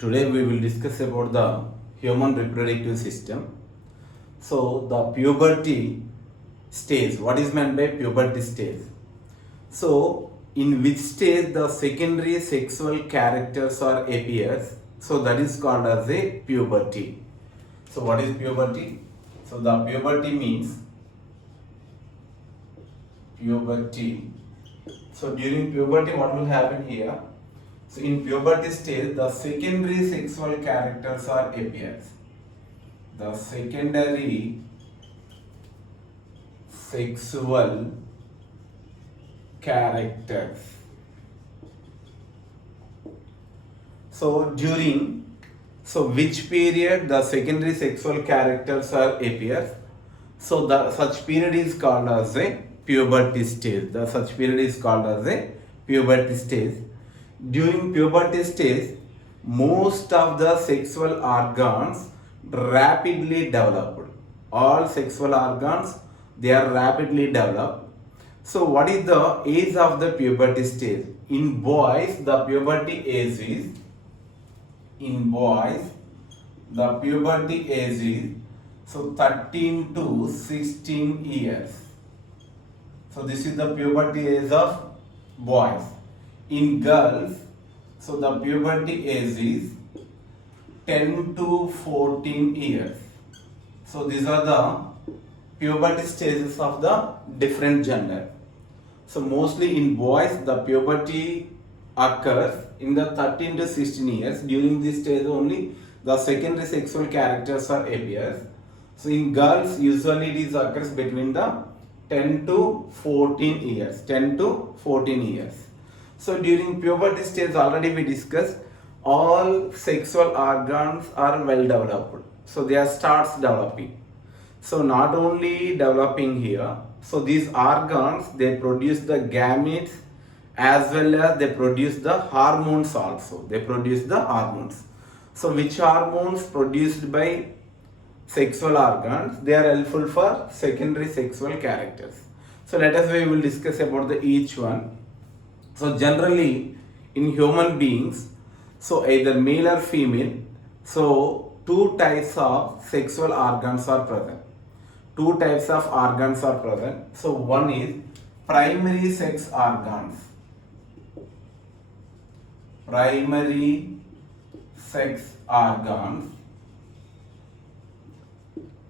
Today we will discuss about the human reproductive system. So the puberty stage. What is meant by puberty stage? So in which stage the secondary sexual characters are appears. So that is called as a puberty. So what is puberty? So the puberty means puberty. So during puberty, what will happen here? So in puberty stage, the secondary sexual characters are appears. The secondary sexual characters. So which period the secondary sexual characters are appears? So the such period is called as a puberty stage. The such period is called as a puberty stage. During puberty stage, most of the sexual organs rapidly developed. All sexual organs, they are rapidly developed. So what is the age of the puberty stage? In boys, the puberty age is so 13 to 16 years. So this is the puberty age of boys. In girls, so the puberty age is 10 to 14 years. So these are the puberty stages of the different gender. So mostly in boys, the puberty occurs in the 13 to 16 years. During this stage only, the secondary sexual characters are appears. So in girls, usually it is occurs between the 10 to 14 years. 10 to 14 years. So during puberty stage, already we discussed, all sexual organs are well developed. So they are starts developing. So not only developing here, so these organs, they produce the gametes as well as they produce the hormones also. They produce the hormones. So which hormones produced by sexual organs, they are helpful for secondary sexual characters. So let us we will discuss about each one. So generally in human beings, so either male or female, so two types of sexual organs are present. Two types of organs are present. So one is primary sex organs. Primary sex organs.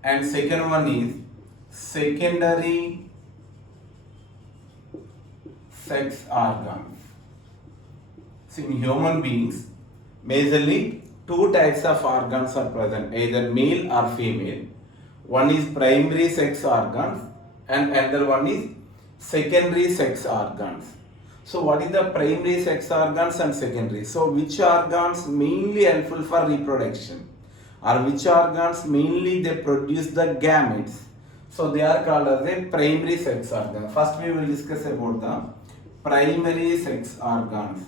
And second one is secondary sex organs. So in human beings, majorly two types of organs are present, either male or female. One is primary sex organs and another one is secondary sex organs. So what is the primary sex organs and secondary? So which organs mainly helpful for reproduction, or which organs mainly they produce the gametes? So they are called as a primary sex organs. First we will discuss about the primary sex organs.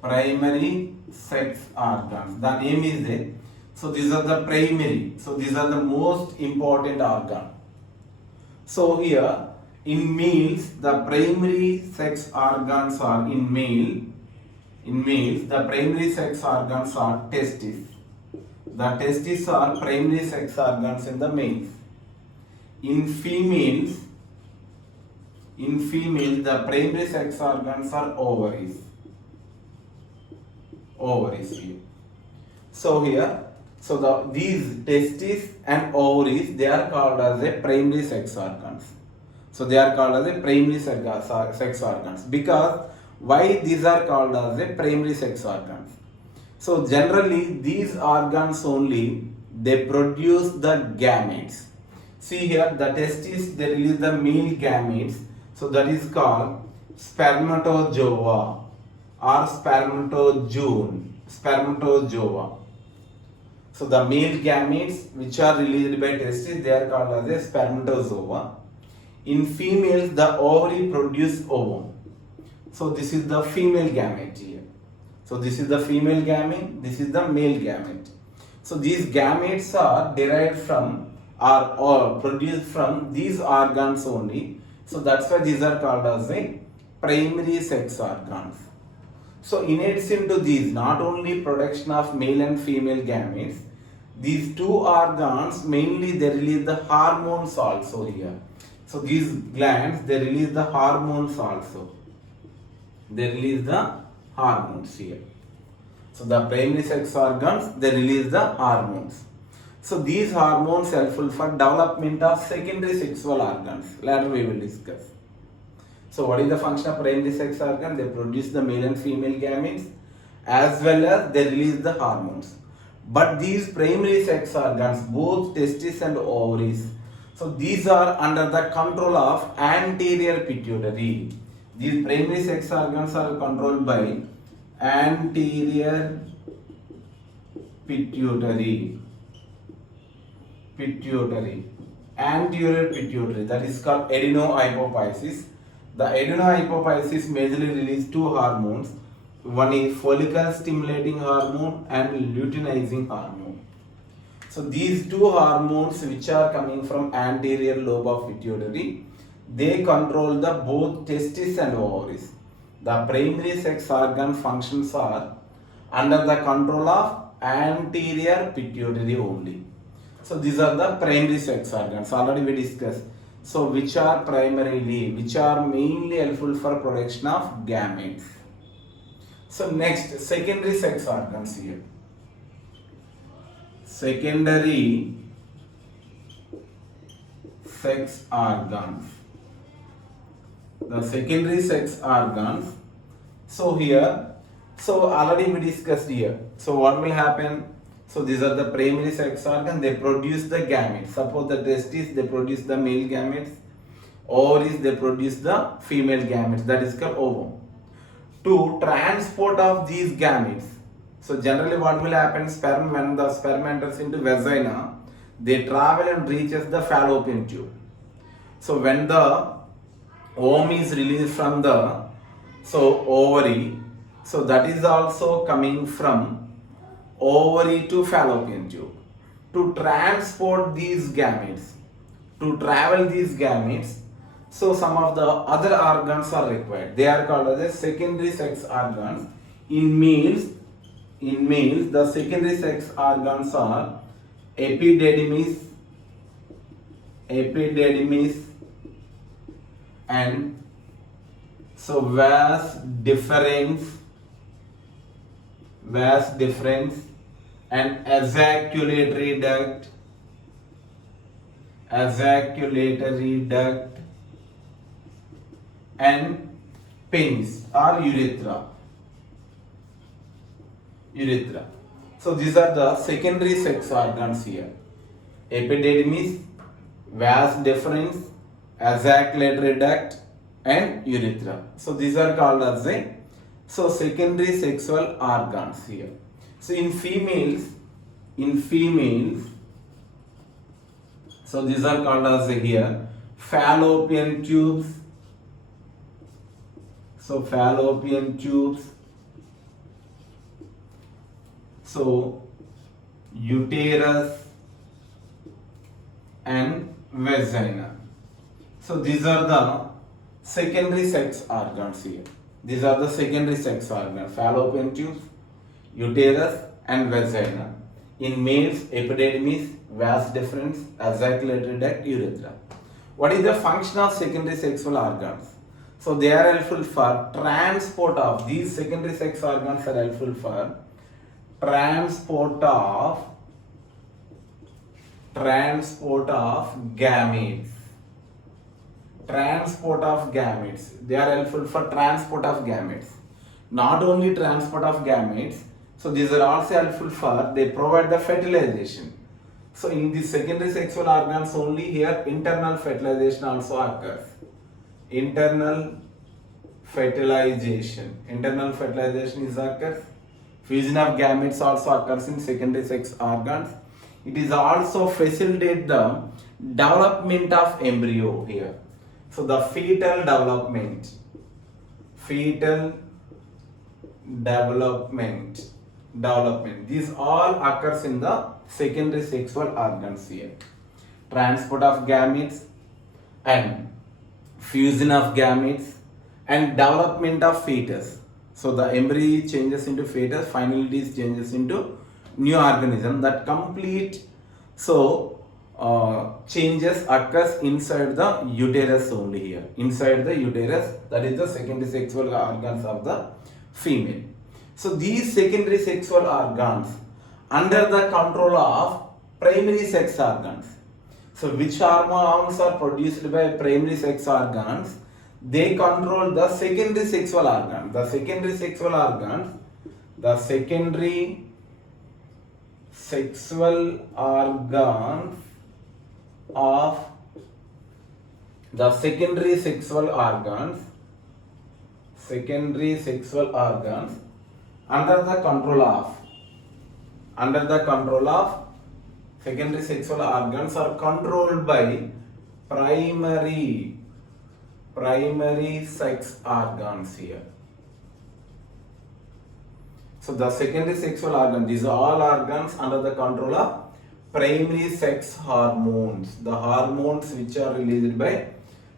Primary sex organs. The name is there. So these are the primary. So these are the most important organ. So here in males, the primary sex organs are in males, the primary sex organs are testes. The testes are primary sex organs in the males. In females, the primary sex organs are ovaries. Ovaries here. So here, so these testes and ovaries, they are called as a primary sex organs. So they are called as a primary sex organs. Because why these are called as a primary sex organs? So generally these organs only, they produce the gametes. See here, the testes, they release the male gametes. So that is called spermatozoa or spermatozoa. So the male gametes which are released by testes, they are called as a spermatozoa. In females, the ovary produce ovum. So this is the female gamete here. So this is the female gamete, this is the male gamete. So these gametes are derived from or produced from these organs only. So that's why these are called as a primary sex organs. So in addition to these, not only production of male and female gametes, these two organs mainly they release the hormones also here. So these glands they release the hormones also. They release the hormones here. So the primary sex organs they release the hormones. So these hormones helpful for development of secondary sexual organs. Later we will discuss. So what is the function of primary sex organ? They produce the male and female gametes as well as they release the hormones. But these primary sex organs, both testes and ovaries, so these are under the control of anterior pituitary. These primary sex organs are controlled by anterior pituitary. Anterior pituitary, that is called adenohypophysis. The adenohypophysis majorly releases two hormones. One is follicle stimulating hormone and luteinizing hormone. So these two hormones which are coming from anterior lobe of pituitary, they control the both testes and ovaries. The primary sex organ functions are under the control of anterior pituitary only. So these are the primary sex organs. Already we discussed. So which are mainly helpful for production of gametes. So next, secondary sex organs here. Secondary sex organs. The secondary sex organs. So here, so already we discussed here. So what will happen? So these are the primary sex organs. They produce the gametes. Suppose the testes, they produce the male gametes. Ovaries, they produce the female gametes. That is called ovum. To transport of these gametes. So generally what will happen? Sperm, when the sperm enters into vagina, they travel and reaches the fallopian tube. So when the ovum is released from the ovary, so that is also coming from ovary to fallopian tube. To transport these gametes, to travel these gametes, so some of the other organs are required. They are called as secondary sex organs. In males, the secondary sex organs are epididymis, and so vas deferens, and ejaculatory duct, and penis or urethra. So these are the secondary sex organs here. Epididymis, vas deferens, ejaculatory duct, and urethra. So these are called as secondary sexual organs here. So in females, so these are called as here fallopian tubes. So fallopian tubes. So uterus and vagina. So these are the secondary sex organs here. These are the secondary sex organs: fallopian tubes, uterus and vagina. In males, epididymis, vas deferens, ejaculatory duct, urethra. What is the function of secondary sexual organs? So they are helpful for transport of these secondary sex organs are helpful for transport of gametes. They are helpful for transport of gametes. Not only transport of gametes, so these are also helpful for, they provide the fertilization. So in the secondary sexual organs only here internal fertilization also occurs. Internal fertilization is occurs. Fusion of gametes also occurs in secondary sex organs. It is also facilitate the development of embryo here. So the fetal development. These all occurs in the secondary sexual organs here. Transport of gametes and fusion of gametes and development of fetus. So the embryo changes into fetus, finally it is changes into new organism. That complete changes occurs inside the uterus only here. Inside the uterus, that is the secondary sexual organs of the female. So these secondary sexual organs under the control of primary sex organs. So which hormones are produced by primary sex organs? They control the secondary sexual organs. The secondary sexual organs, the secondary sexual organs of the secondary sexual organs under the control of secondary sexual organs are controlled by primary sex organs here. So the secondary sexual organ, these are all organs under the control of primary sex hormones. The hormones which are released by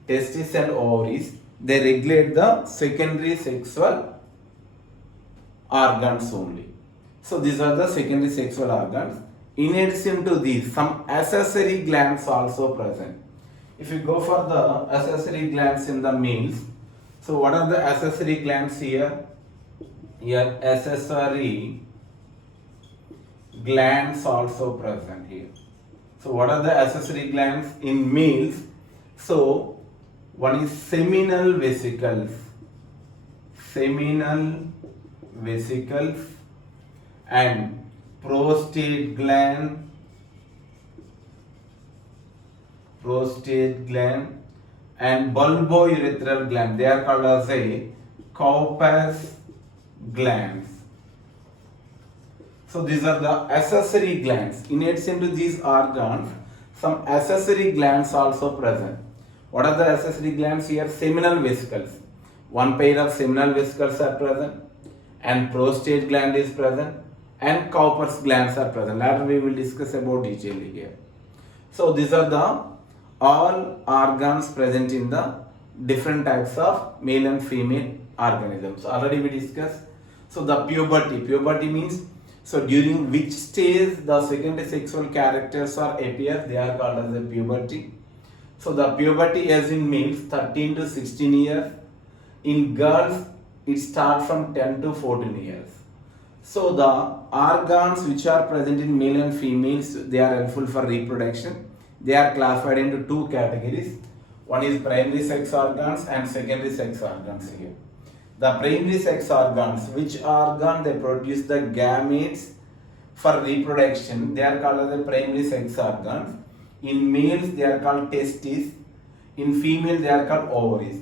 testes and ovaries, they regulate the secondary sexual organs only. So these are the secondary sexual organs. In addition to these, some accessory glands also present. If you go for the accessory glands in the males, so what are the accessory glands here? Here accessory glands also present here. So what are the accessory glands in males? So one is seminal vesicles and prostate gland and bulbourethral gland. They are called as a Cowper's glands. So these are the accessory glands. In addition to these organs, some accessory glands also present. What are the accessory glands here? Seminal vesicles. One pair of seminal vesicles are present, and prostate gland is present, and Cowper's glands are present. Later we will discuss about detailing here. So these are the all organs present in the different types of male and female organisms. Already we discussed. So the puberty means, so during which stage the secondary sexual characters are appear, they are called as the puberty. So the puberty as in males 13 to 16 years. In girls it starts from 10 to 14 years. So the organs which are present in male and females, they are helpful for reproduction. They are classified into two categories. One is primary sex organs and secondary sex organs here. The primary sex organs, which organ they produce the gametes for reproduction, they are called as the primary sex organs. In males they are called testes. In female they are called ovaries.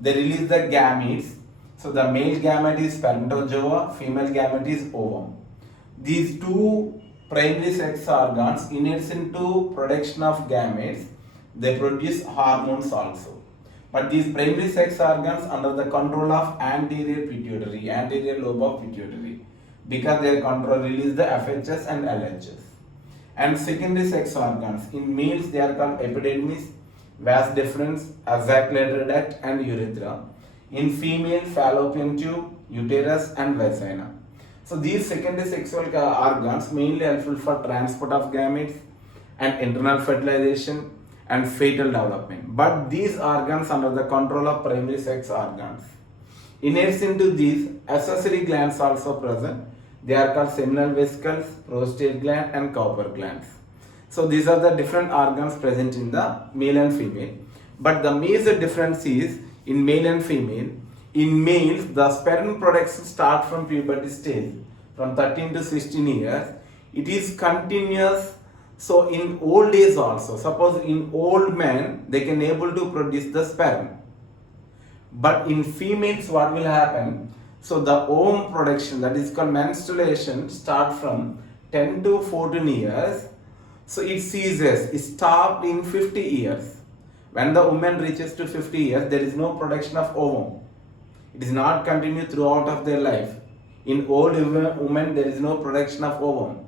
They release the gametes. So the male gamete is spermatozoa, female gamete is ovum. These two primary sex organs, in addition to production of gametes, they produce hormones also. But these primary sex organs under the control of anterior lobe of pituitary, because their control release the FHS and LHS. And secondary sex organs, in males they are called epididymis, vas deferens, ejaculatory duct and urethra. In female, fallopian tube, uterus and vagina. So these secondary sexual organs mainly helpful for transport of gametes and internal fertilization and fetal development. But these organs under the control of primary sex organs. In addition to these, accessory glands also present. They are called seminal vesicles, prostate gland and Cowper glands. So these are the different organs present in the male and female. But the major difference is in male and female. In males, the sperm production starts from puberty stage, from 13 to 16 years. It is continuous. So in old age also, suppose in old men, they can able to produce the sperm. But in females, what will happen? So the ovum production, that is called menstruation, start from 10 to 14 years. So it ceases, it stopped in 50 years. When the woman reaches to 50 years, there is no production of ovum. It is not continued throughout of their life. In old women, there is no production of ovum.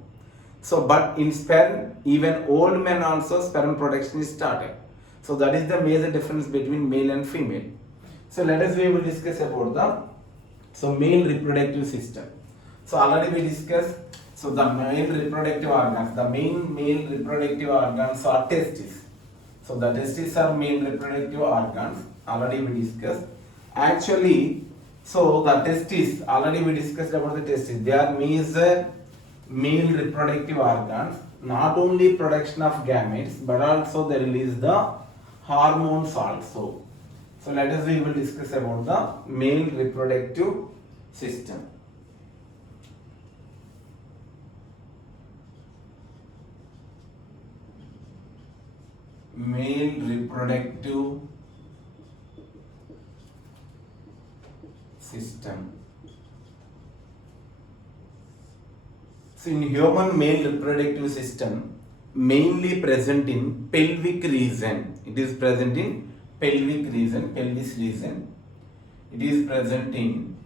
So, but in sperm, even old men also sperm production is started. So that is the major difference between male and female. So let us we will discuss about the So male reproductive system. So already we discussed. So the male reproductive organs, the main male reproductive organs are testes. So the testes are male reproductive organs. Already we discussed. Actually, so the testes, already we discussed about the testes. They are major male reproductive organs. Not only production of gametes, but also they release the hormones also. So let us we will discuss about the male reproductive system. Male reproductive system. So in human male reproductive system, mainly present in pelvic region. It is present in pelvic region, pelvis region. It is present in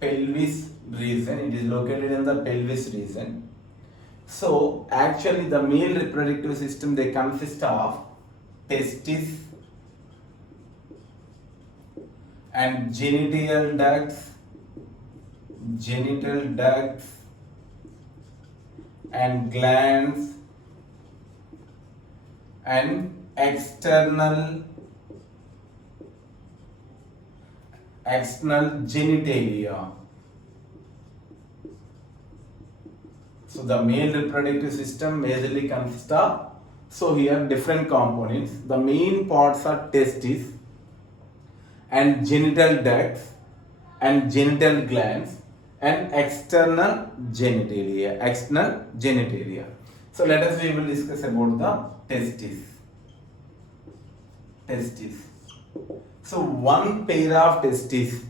pelvis region. It is located in the pelvis region. So actually the male reproductive system, they consist of testes and genital ducts and glands and external genitalia. So the male reproductive system majorly consists of, so here different components. The main parts are testes and genital ducts and genital glands and external genitalia. So let us we will discuss about the testes. So one pair of testes.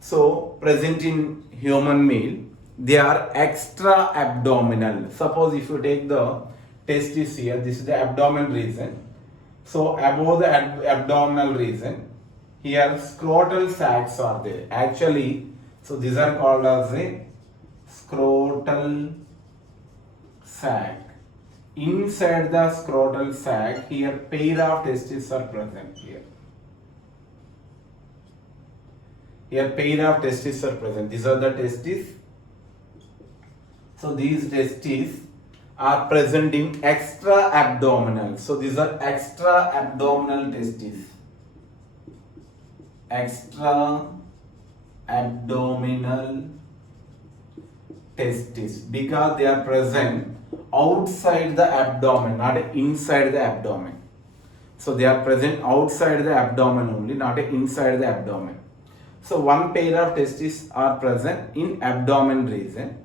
So present in human male, they are extra abdominal. Suppose if you take the testes here, this is the abdomen region. So above the abdominal region, here scrotal sacs are there. Actually, so these are called as a scrotal sac. Inside the scrotal sac, here pair of testes are present here. Here pair of testes are present. These are the testes. So these testes are present in extra abdominal. So these are extra abdominal testes. Extra abdominal testes, because they are present outside the abdomen, not inside the abdomen. So they are present outside the abdomen only, not inside the abdomen. So one pair of testes are present in abdomen region.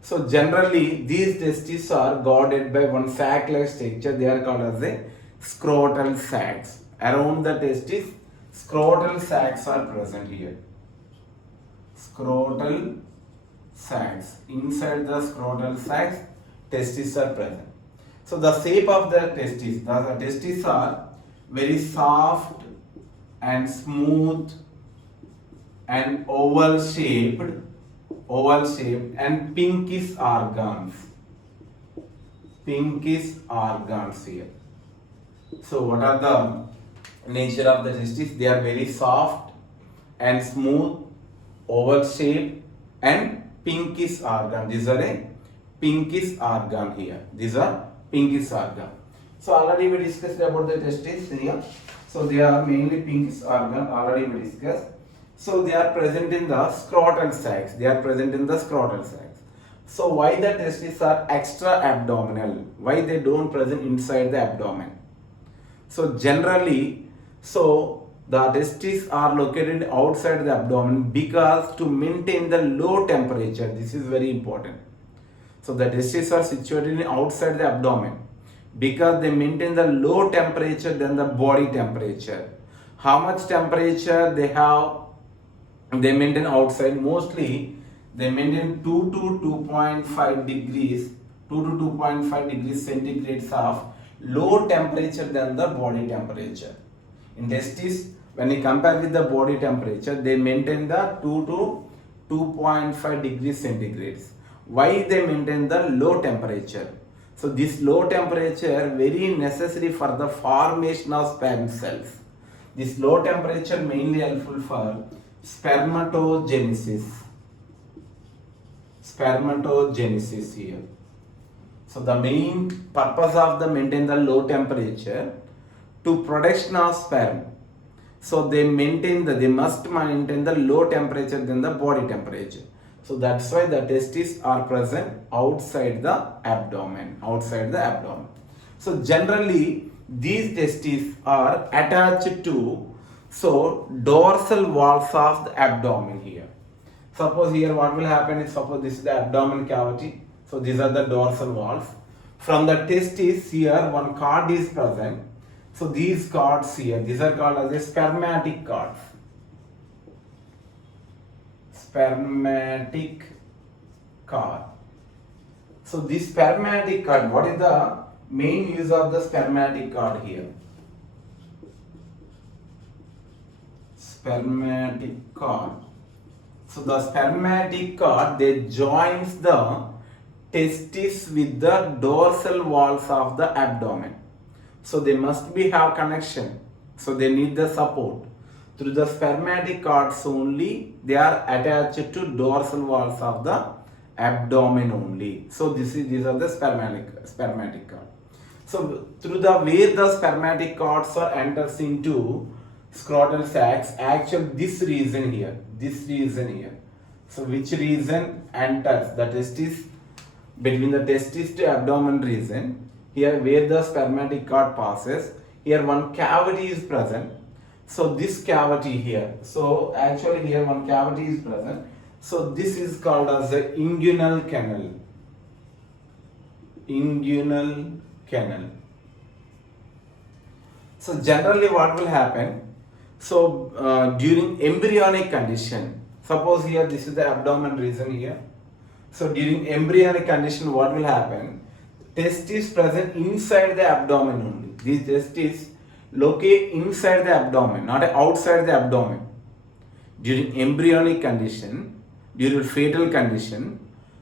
So generally these testes are guarded by one sac-like structure. They are called as a scrotal sacs. Around the testes, scrotal sacs are present here. Scrotal sacs. Inside the scrotal sacs, testes are present. So the shape of the testes are very soft and smooth and oval shaped and pinkish organs here. So what are the nature of the testes? They are very soft and smooth, oval shaped and pinkish organ. These are a pinkish organ here. These are pinkish organ. So already we discussed about the testes here. So they are mainly pinkish organ. Already we discussed. So they are present in the scrotal sacs. So why the testes are extra abdominal? Why they don't present inside the abdomen? So generally, so the testes are located outside the abdomen because to maintain the low temperature. This is very important. So the testes are situated outside the abdomen because they maintain the low temperature than the body temperature. How much temperature they have? They maintain outside. Mostly they maintain 2 to 2.5 degrees, 2 to 2.5 degrees centigrades of low temperature than the body temperature. In testes, when you compare with the body temperature, they maintain the 2 to 2.5 degrees centigrades. Why they maintain the low temperature? So this low temperature very necessary for the formation of sperm cells. This low temperature mainly helpful for spermatogenesis. Spermatogenesis here. So the main purpose of the maintain the low temperature to production of sperm. So they must maintain the low temperature than the body temperature. So that's why the testes are present outside the abdomen. So generally these testes are attached to dorsal walls of the abdomen here. Suppose here what will happen is, suppose this is the abdomen cavity. So these are the dorsal walls. From the testis here one cord is present. So these cords here, these are called as the spermatic cords. Spermatic cord. So this spermatic cord, what is the main use of the spermatic cord here? Spermatic cord. So the spermatic cord, they joins the testis with the dorsal walls of the abdomen. So they must be have connection. So they need the support. Through the spermatic cords only, they are attached to dorsal walls of the abdomen only. So these are the spermatic cord. So through the where the spermatic cords are enters into scrotal sacs, actually this region here. So which region enters the testis, between the testis to abdomen region? Here where the spermatic cord passes, here one cavity is present. So this cavity here, so actually here one cavity is present. So this is called as the inguinal canal. So generally what will happen? So during embryonic condition, suppose here this is the abdomen region here. So during embryonic condition what will happen? Testes present inside the abdomen only. These testes locate inside the abdomen, not outside the abdomen. During embryonic condition, during fetal condition,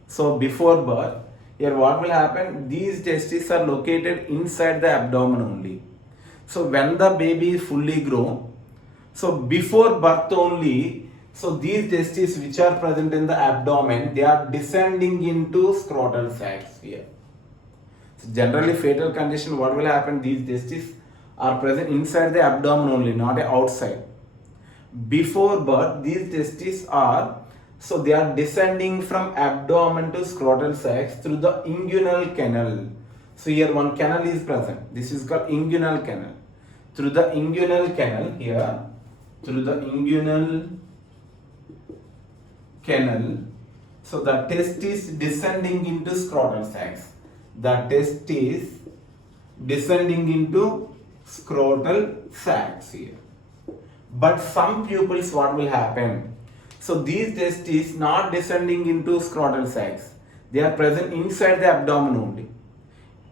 so before birth, here what will happen? These testes are located inside the abdomen only. So when the baby is fully grown, so before birth only, so these testes which are present in the abdomen, they are descending into scrotal sacs here. So generally fetal condition, what will happen? These testes are present inside the abdomen only, not outside. Before birth, these testes are, so they are descending from abdomen to scrotal sacs through the inguinal canal. So here one canal is present. This is called inguinal canal. Through the inguinal canal here, so the testis descending into scrotal sacs. The testis descending into scrotal sacs here. But some pupils, what will happen? So these testes not descending into scrotal sacs. They are present inside the abdomen only.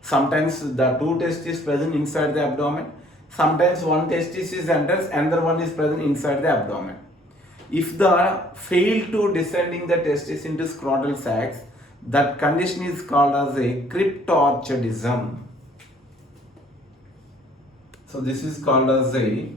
Sometimes the two testes present inside the abdomen. Sometimes one testis is enters, another one is present inside the abdomen. If the fail to descending the testis into scrotal sacs, that condition is called as a cryptorchidism. So this is called as a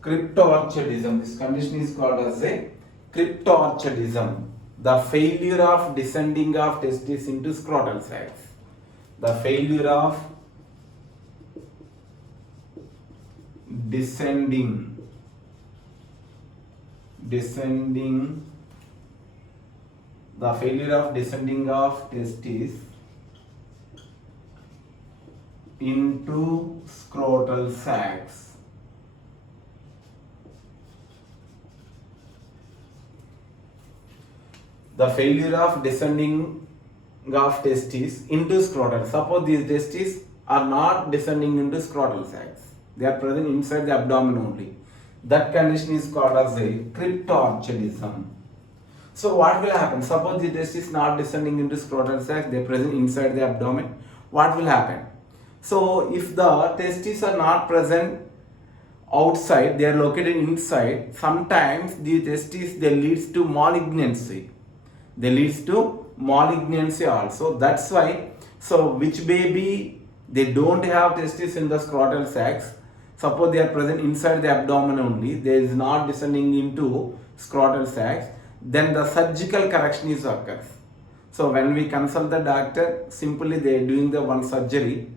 cryptorchidism. This condition is called as a cryptorchidism. The failure of descending of testis into scrotal sacs. The failure of descending of testis into scrotal sacs. The failure of descending of testes into scrotal. Suppose these testes are not descending into scrotal sacs. They are present inside the abdomen only. That condition is called as a cryptorchidism. So what will happen? Suppose the testis not descending into scrotal sacs, they are present inside the abdomen. What will happen? So if the testes are not present outside, they are located inside. Sometimes the testes, they leads to malignancy. Also. That's why So which baby they don't have testes in the scrotal sacs, suppose they are present inside the abdomen only, they is not descending into scrotal sacs, then the surgical correction is occurs. So when we consult the doctor, simply they are doing the one surgery.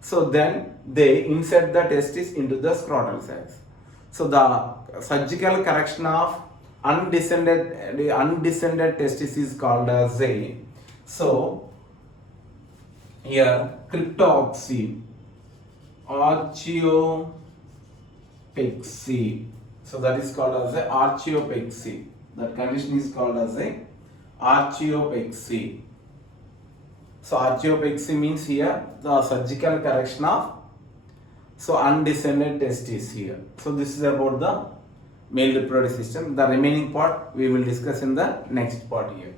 So then they insert the testis into the scrotal sacs. So the surgical correction of undescended testis is called as a, so here cryptopexy, archaeopexy. So that is called as a archaeopexy. That condition is called as a archaeopexy. So archaeopexy means here the surgical correction of undescended testes here. So this is about the male reproductive system. The remaining part we will discuss in the next part here.